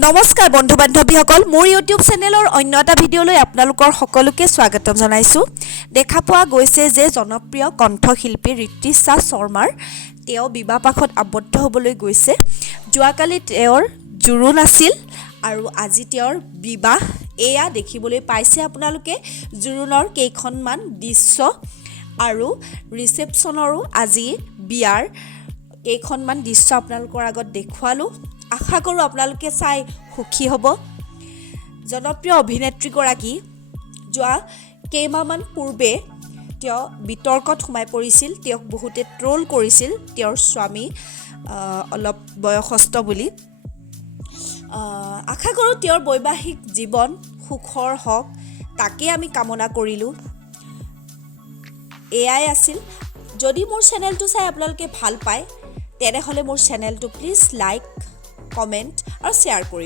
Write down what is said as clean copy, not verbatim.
নমস্কাৰ বন্ধু বান্ধৱীসকল মোৰ ইউটিউব চেনেলৰ অন্য এটা ভিডিঅ'লৈ আপোনালোকৰ সকলোকে স্বাগতম জনাইছোঁ। দেখা পোৱা গৈছে যে জনপ্ৰিয় কণ্ঠশিল্পী ৰিত্ৰিশা শৰ্মাৰ তেওঁ বিবাহপাশত আবদ্ধ হ'বলৈ গৈছে। যোৱাকালি তেওঁৰ জোৰোণ আছিল আৰু আজি তেওঁৰ বিবাহ। এয়া দেখিবলৈ পাইছে আপোনালোকে জোৰোণৰ কেইখনমান দৃশ্য আৰু ৰিচেপশ্যনৰো আজি বিয়াৰ কেইখনমান দৃশ্য আপোনালোকৰ আগত দেখুৱালোঁ। আশা কৰোঁ আপোনালোকে চাই সুখী হ'ব। জনপ্ৰিয় অভিনেত্ৰীগৰাকী যোৱা কেইমাহমান পূৰ্বে তেওঁ বিতৰ্কত সোমাই পৰিছিল। তেওঁক বহুতে ট্ৰল কৰিছিল তেওঁৰ স্বামী অলপ বয়সস্থ বুলি। আশা কৰোঁ তেওঁৰ বৈবাহিক জীৱন সুখৰ হওক, তাকে আমি কামনা কৰিলোঁ। এয়াই আছিল। যদি মোৰ চেনেলটো চাই আপোনালোকে ভাল পায় তেনেহ'লে মোৰ চেনেলটো প্লিজ লাইক, কমেণ্ট আৰু শ্বেয়াৰ কৰিব।